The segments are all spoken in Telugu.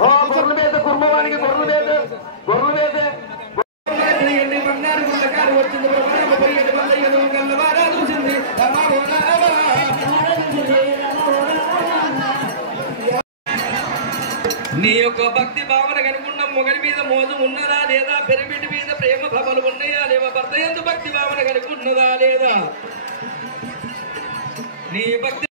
గొర్రెల మీద కుర్మవానికి గొర్రెల మీద బంగారు గుండకారు వచ్చింది చూసింది. నీ యొక్క భక్తి భావన కనుకున్న మొగడి మీద మోజు ఉన్నదా లేదా, పిరమిడ్ మీద ప్రేమ భవలు ఉన్నాయా లేవా, భర్త ఎందు భక్తి భావన కనుకున్నదా లేదా, నీ భక్తి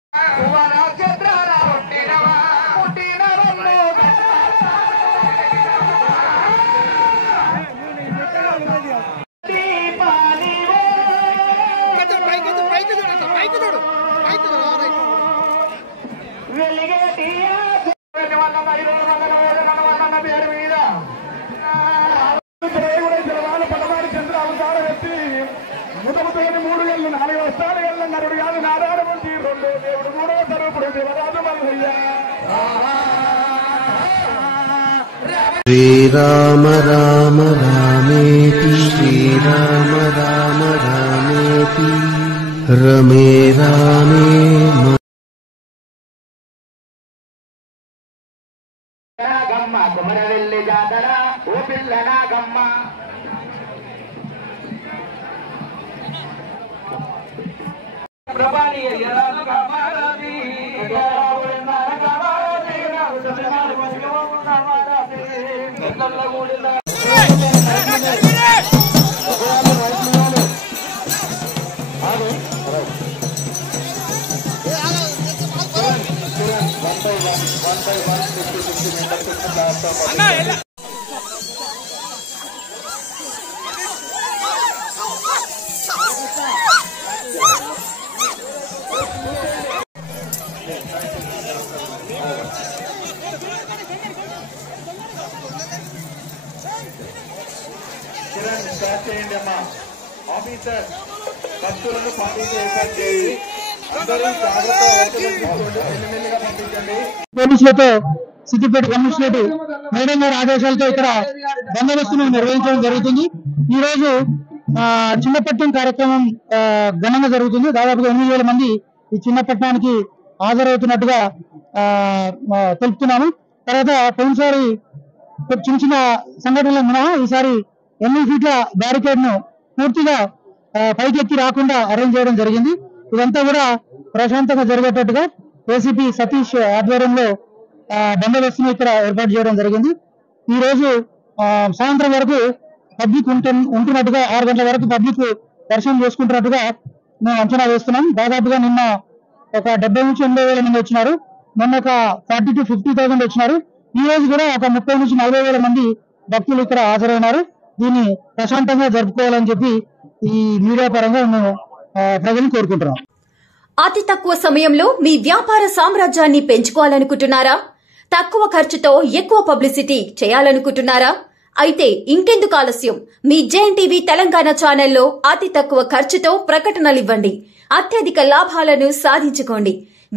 ముదముతోని 3 ఏళ్ళు 4 వస్తాలు ఏళ్ళ నరుడు కాదు నారాయణమూర్తి 2 దేవుడు 3వ తరపుడు దేవరాజు మల్లయ్య. శ్రీరామ రామ రామేతి శ్రీరామ రామ రామేతి రమే రామే నాగమ్మ కుమరవెల్లి జాతర ఓ పిల్ల నాగమ్మ. ప్రభాని ఎరాలు కామారాది చేయండి అమ్మా. ఆఫీసర్ భక్తులను పార్టీకి ఏర్పాటు చేయండి. అందరూ మెల్లిమెల్లిగా పంపించండి. పోలీసులతో సిద్దిపేట కమిషనరేట్ మేడం గారి ఆదేశాలతో ఇక్కడ బందోబస్తును నిర్వహించడం జరుగుతుంది. ఈ రోజు చిన్నపట్నం కార్యక్రమం ఘనంగా జరుగుతుంది. దాదాపుగా 8,000 మంది ఈ చిన్నపట్నానికి హాజరవుతున్నట్టుగా తెలుపుతున్నాము. తర్వాత పోయినసారి చిన్న చిన్న సంఘటనలు మినహా ఈసారి 8 ఫీట్ల బ్యారికేడ్ ను పూర్తిగా పైకెత్తి రాకుండా అరేంజ్ చేయడం జరిగింది. ఇదంతా కూడా ప్రశాంతంగా జరిగేటట్టుగా ఏసీపీ సతీష్ ఆధ్వర్యంలో బందోబస్తును ఇక్కడ ఏర్పాటు చేయడం జరిగింది. ఈ రోజు సాయంత్రం వరకు పబ్లిక్ ఉంటున్నట్టుగా 6 గంటల వరకు పబ్లిక్ దర్శనం చేసుకుంటున్నట్టుగా మేము అంచనా వేస్తున్నాం. దాదాపుగా నిన్న ఒక 70 నుంచి 80,000 మంది వచ్చినారు. మొన్న ఒక 40,000 to 50,000 వచ్చినారు. ఈ రోజు కూడా ఒక 30,000 నుంచి 40,000 మంది భక్తులు ఇక్కడ హాజరైనారు. దీన్ని ప్రశాంతంగా జరుపుకోవాలని చెప్పి ఈ మీడియా పరంగా మేము ప్రజలను కోరుకుంటున్నాం. అతి తక్కువ సమయంలో మీ వ్యాపార సామ్రాజ్యాన్ని పెంచుకోవాలనుకుంటున్నారా? తక్కువ ఖర్చుతో ఎక్కువ పబ్లిసిటీ చేయాలనుకుంటున్నారా? అయితే ఇంకెందుకు ఆలస్యం? మీ జేఎన్టీవీ తెలంగాణ ఛానల్లో అతి తక్కువ ఖర్చుతో ప్రకటనలివ్వండి. అత్యధిక లాభాలను సాధించుకోండి.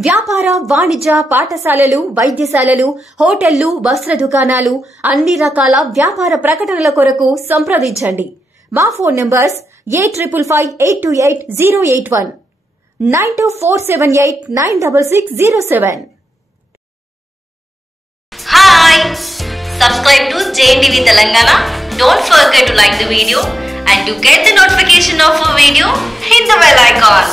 వ్యాపార, వాణిజ్య, పాఠశాలలు, వైద్యశాలలు, హోటళ్లు, వస్త్ర దుకాణాలు, అన్ని రకాల వ్యాపార ప్రకటనల కొరకు సంప్రదించండి. మా phone numbers 8558288081 9247896607. Hi! Subscribe to JNTV Telangana. Don't forget to like the video and to get the notification of a video, hit the bell icon.